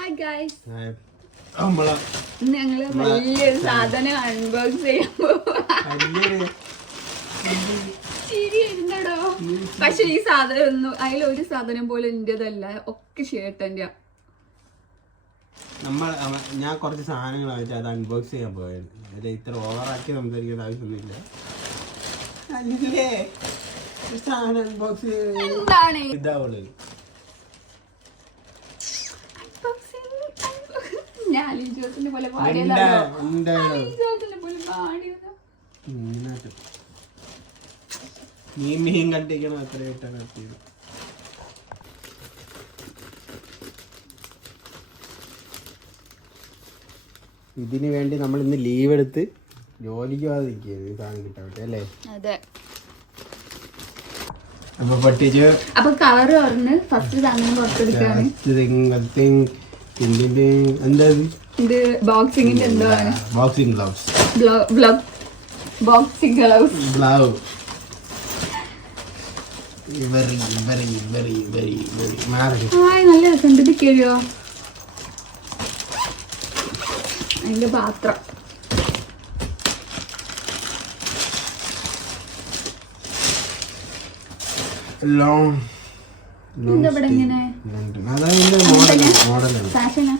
Hi guys, ഞങ്ങള് വലിയൊരു സാധനം അൺബോക്സ് ചെയ്യുമ്പോ ശരിയുണ്ടോ? പക്ഷെ ഈ സാധനം ഒന്നും അതിലൊരു സാധനം പോലെ എന്റേതല്ല, ഒക്കെ ചേട്ടന്റെ. ഞാൻ കുറച്ച് സാധനങ്ങൾ വെച്ചാൽ അത് അൺബോക്സ് ചെയ്യാൻ പോയത്. ഇത്ര ഓവറാക്കി സംസാരിക്കേണ്ട ആവശ്യമൊന്നുമില്ല. സാധനം അൺബോക്സ് എന്താണ് ഇതാവുള്ളൂ. ഞാൻ ഈ ജോസിന്റെ പോലെ മീൻ കണ്ടിരിക്കണം. അത്ര ഇട്ടാണ് എത്തിയത്. ഇതിന് വേണ്ടി നമ്മൾ ഇന്ന് ലീവ് എടുത്ത് ജോലിക്ക് പോകാതിരിക്കുകയാണ് സാധനം കിട്ടാൻ പറ്റും അല്ലേ? അതെ. അപ്പൊ പൊട്ടിച്ച് അപ്പൊ കവർ തുറന്ന് ഫസ്റ്റ് സാധനം പുറത്തെടുക്കാണ്. എന്താ ഇത് ബോക്സിങ്ങിന്റെ എന്തോ ആണ്. Boxing gloves. Boxing gloves. നല്ല രസമുണ്ട്. ഇത് കഴിയോ? അതിന്റെ പാത്രം ഇവിടെ ഇങ്ങനെ ഫാഷനാ.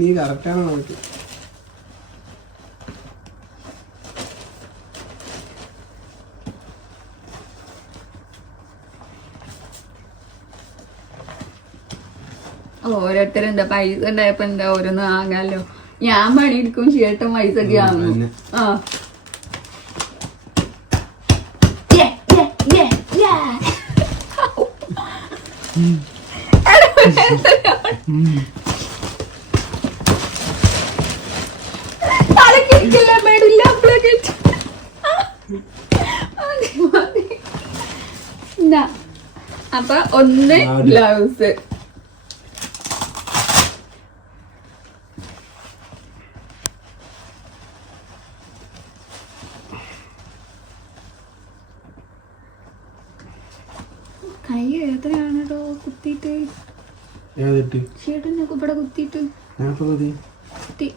നീ കറക്റ്റാണോ നമുക്ക്? ഓരോരുത്തരും എന്താ പൈസ ഉണ്ടായപ്പോ എന്താ ഓരോന്ന് വാങ്ങാലോ. ഞാൻ പണിയെടുക്കും, ചേട്ടൻ പൈസ ഒക്കെ വാങ്ങും. ആ അപ്പൊ ഒന്ന് ഗ്ലൗസ്. കൈ എത്രയാണ് കേട്ടോ കുത്തിയിട്ട്. ചേട്ടൻ ഇവിടെ കുത്തിയിട്ട് കുത്തി.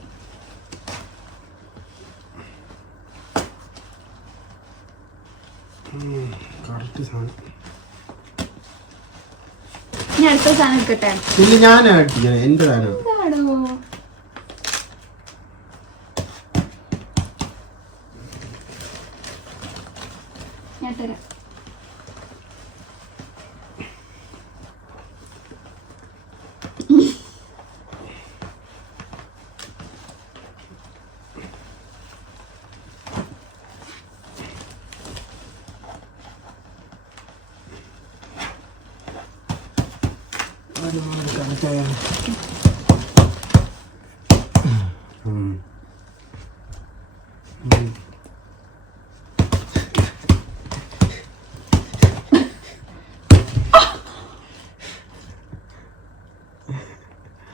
ഞാൻ അടുത്ത സാധനം എടുക്കട്ടെ. എന്റെ സാധനം എന്താണോ ഞാൻ തരാം.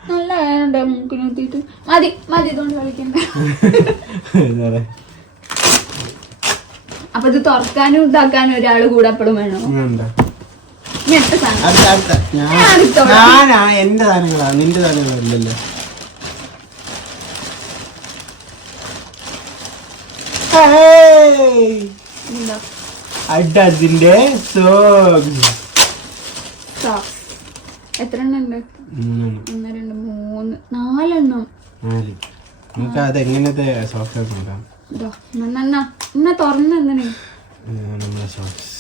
നല്ല വേണ്ട മൂക്കിന് കുത്തിയിട്ട് മതി മതി ഇതുകൊണ്ട് കളിക്കണ്ട. അപ്പൊ ഇത് തുറക്കാനും ഇതാക്കാനും ഒരാള് കൂടെ എപ്പോഴും വേണോ? എന്റെ സാധനങ്ങളാ, നിന്റെ സാധനങ്ങളല്ലല്ലോ. അതിന്റെ എത്ര എണ്ണം ഉണ്ട്? 1 2 3 4 എണ്ണം. നമുക്ക് അത് എങ്ങനത്തെ സോക്സ് നോക്കാം. എന്നാ തുറന്ന് എന്തിനാ നമ്മളെ സോക്സ്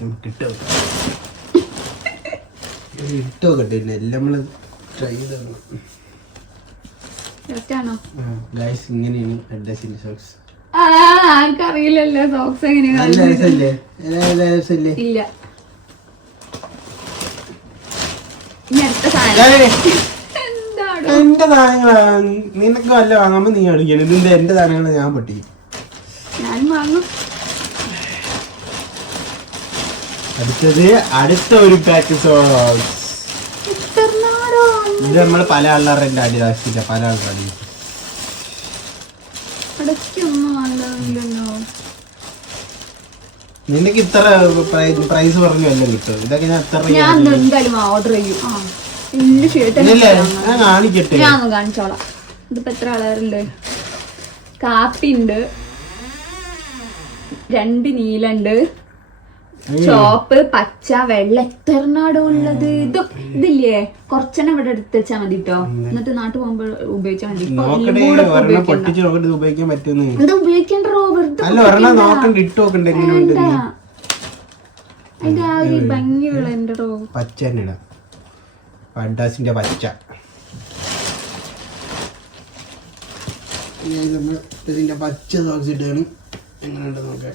നമുക്ക് ഇട്ടോക്കട്ടെ. എല്ലാം നമ്മള് ട്രൈ ചെയ്താണോ? ഇങ്ങനെയാണ് അഡ്ഡസിന്റെ സോക്സ്. ആർക്കറിയില്ലല്ലോ സോക്സ് എങ്ങനെയാണ്. ഇല്ല. എന്റെ സാധനങ്ങളാ. നിനക്ക് വല്ല വാങ്ങുമ്പോ നീ അടിക്കണം. ഇതിന്റെ എന്റെ സാധനങ്ങൾ ഞാൻ പൊട്ടിക്കും. ഞാൻ വാങ്ങും. അടുത്ത ഒരു പാക്ക് സോക്സ്. എത്രനാടോ ഇത് നമ്മള് പല ആൾക്കാരുടെ അടിയിലാക്കില്ല, പല ആൾക്കാരുടെ അടക്കൊന്നും ആളില്ലല്ലോ. നിനക്ക് ഇത്ര പ്രൈസ് പറഞ്ഞു എല്ലാം കിട്ടും. ഇതൊക്കെ ഞാൻ എത്ര ഞാൻ എന്തായാലും ഓർഡർ ചെയ്യും. എന്റെ ഷർട്ട് ഞാൻ കാണിക്കട്ടെ. ഞാൻ ഒന്ന് കാണിച്ചോളാം. ഇതിപ്പോ എത്ര കളറുണ്ട്? കാപ്പി ഉണ്ട്, 2 നീലുണ്ട്, ചോപ്പ്, പച്ച, വെള്ള. എത്രനാടോ ഉള്ളത്. ഇതില്ലേ കുറച്ചെണ്ണം ഇവിടെ എടുത്ത് വെച്ചാ മതി കേട്ടോ. എന്നിട്ട് നാട്ടിൽ പോകുമ്പോ ഉപയോഗിച്ചാൽ മതി. ഇത് ഉപയോഗിക്കാൻ പറ്റുന്നു. ഇത് ഉപയോഗിക്കണ്ടോ? അല്ല ഒരെണ്ണം നോക്കണ്ട, ഇട്ട് നോക്കണ്ട എങ്ങനെയുണ്ട്. അതിന്റെ ആ ഒരു ഭംഗിയുള്ള എന്റെ റോ പച്ച തന്നെ ഇടാം. അഡാസിന്റെ പച്ച. ഇതിന്റെ പച്ച സോക്സ് ഇട്ടാണ്. എങ്ങനെയുണ്ട് നോക്കാൻ.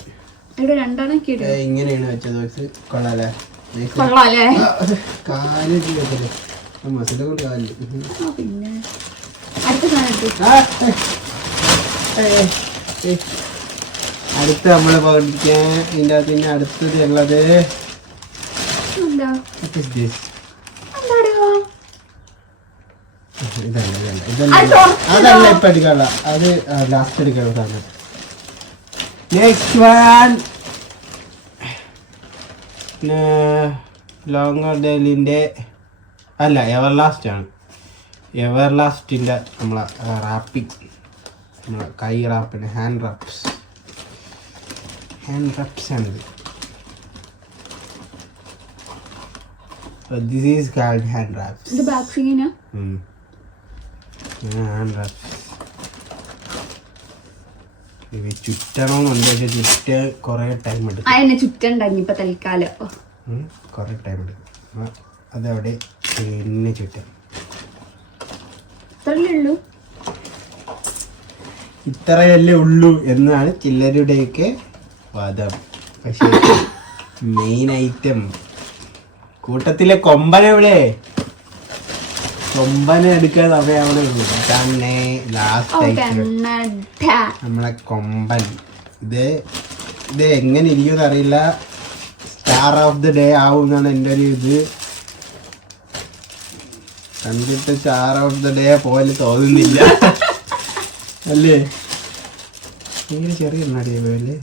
ഇവിടെ 2 ഇങ്ങനെയാണ് വെച്ച സോക്സ്. കൊള്ളാല്ലേ? കൊള്ളാല്ലേ? കാലിട്ട് വെച്ചല്ലേ മസിലെ കൊണ്ട് കാലില്. പിന്നെ അടുത്ത സാധനം അടുത്ത നമ്മള് പഠിക്കാൻ ഇതിന്റെ അകത്ത് പിന്നെ അടുത്തത് ഉള്ളത് അതല്ല ഇപ്പൊ എടുക്കാനുള്ള, അത് ലാസ്റ്റ് എടുക്കാനുള്ള സാധനം. നെക്സ്റ്റ് വൺ ലോങ്ങർ ഡെയിലിന്റെ അല്ല എവർലാസ്റ്റ് ആണ്. എവർലാസ്റ്റിന്റെ നമ്മളെ റാപ്പിംഗ്, നമ്മളെ കൈ റാപ്പിന് ഹാൻഡ് റാപ്സ് ആണിത്. This is called hand wraps. ഇത് ബാക്സിങ്ങിനാ? ഹാൻഡ് റാപ്സ് ഇത് ചുറ്റണമെന്നുണ്ട്. പക്ഷെ ചുറ്റ കൊറേ ടൈം എടുക്കും. അതിനെ ചുറ്റണ്ടായി ഇപ്പൊ തൽക്കാലം. കൊറേ ടൈം എടുക്കും. അതവിടെ പിന്നെ ചുറ്റാം. ഇത്രയല്ലേ ഉള്ളൂ എന്നാണ് ചിലരുടെയൊക്കെ വാദം. പക്ഷെ മെയിൻ ഐറ്റം കൂട്ടത്തിലെ കൊമ്പനെവിടെ? കൊമ്പനെ എടുക്കാൻ സമയമാണ്. തന്നെ ലാസ്റ്റ് ഐറ്റം നമ്മളെ കൊമ്പൻ. ഇത് എങ്ങനെ ഇരിക്കുമെന്ന് അറിയില്ല. സ്റ്റാർ ഓഫ് ദി ഡേ ആവും എന്നാണ് എൻ്റെ ഒരു ഇത്. കണ്ടിട്ട് സ്റ്റാർ ഓഫ് ദി ഡേ പോലെ തോന്നുന്നില്ല അല്ലേ? ഭയങ്കര ചെറിയ എണ്ണടിയ പോലെ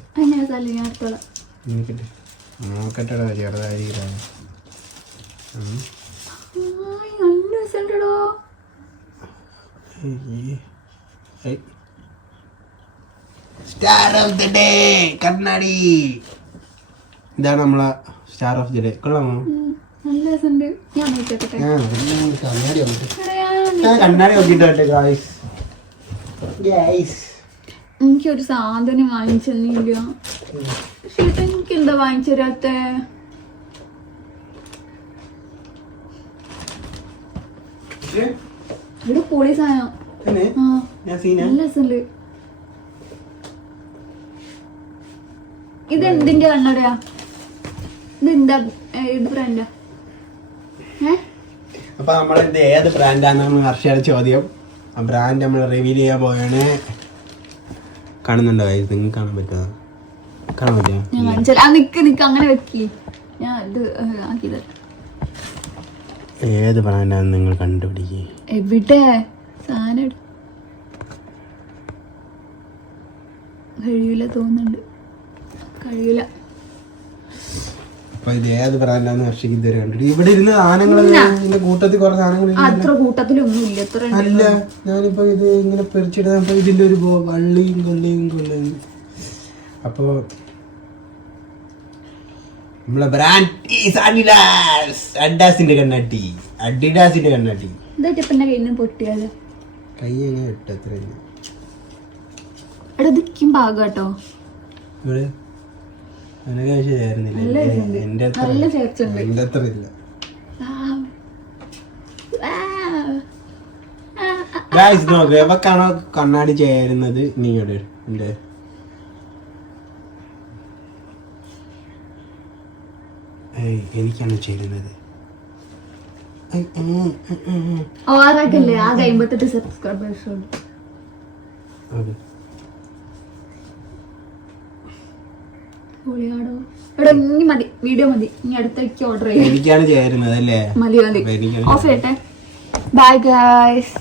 നോക്കട്ടെടാ ചെറുതായിരിക്കും. സ്റ്റാർ ഓഫ് ദി ഡേ കണ്ണാടി. ഇതാണ് നമ്മളെ സ്റ്റാർ ഓഫ് ദി ഡേ. കൊള്ളാമോ? കണ്ണാടി നോക്കിട്ടോട്ടെ ഗായ്സ്. എനിക്കൊരു സാധനം വാങ്ങിച്ചെന്നില്ല. എനിക്ക് എന്താ വാങ്ങിച്ചു തരാത്ത? ഇവിടെ പൊളി സാധനം. നല്ല രസമുണ്ട്. ഇത് എന്തിന്റെ കണ്ണടയാ? ഇത് എന്താ? ഏത് ബ്രാൻഡാ? അപ്പൊ നമ്മളിത് ഏത് ബ്രാൻഡാണെന്നാണ് ഹർഷയുടെ ചോദ്യം. ആ ബ്രാൻഡ് നമ്മൾ റിവീൽ ചെയ്യാൻ പോയാണ്. കാണുന്നുണ്ടോ? നിങ്ങൾക്ക് കാണാൻ പറ്റുമോ? കാണാൻ പറ്റുമോ? നിക്ക് അങ്ങനെ വെക്കി. ഞാൻ ഇത് ആക്കിയത്. ഏത് ബ്രാൻഡാന്ന് നിങ്ങൾ കണ്ടുപിടിക്കേ. എവിടെ സാധനം കഴിയൂല തോന്നുന്നുണ്ട്. കഴിയൂല. അപ്പൊ ഇത് ഏത് ബ്രാൻഡാന്ന് ഹർഷിക്ക് ഇതുവരെ കണ്ടിട്ട്. ഇവിടെ ഇരുന്ന സാധനങ്ങൾ കൂട്ടത്തിൽ കുറെ സാധനങ്ങൾ അത്ര കൂട്ടത്തിലൊന്നും ഇല്ല. അല്ല ഞാനിപ്പോ ഇത് ഇങ്ങനെ പെറിച്ചിടാൻ ഇതിന്റെ ഒരു വള്ളിയും കൊള്ളിയും. അപ്പൊ നമ്മളെ ബ്രാൻഡ് അഡിഡാസിന്റെ കണ്ണാടി. പൊട്ടിയാലോ? കൈ എങ്ങനെ ഇട്ടു? അത്ര ദിക്കും പാകാട്ടോ. എന്റെ അത്ര ഇല്ല. നോക്ക് എവക്കാണോ കണ്ണാടി ചേരുന്നത് നീയുടെ എന്റെ എനിക്കാണ് ചേരുന്നത്. ഓറാക്കല്ലേ? ആ 58 സബ്സ്ക്രൈബേഴ്സ് ഉണ്ട്. പൊളിയാടോ. ഇവിടെ ഇനി മതി, വീഡിയോ മതി, ഇനി അടുത്തേക്ക് ഓർഡർ ചെയ്യാം. എനിക്കാണ് ചേരുന്നത് അല്ലേ? മതി മതി. അപ്പൊ എനിക്കാണ് ഓഫ് ചെയ്യട്ടെ. Bye guys.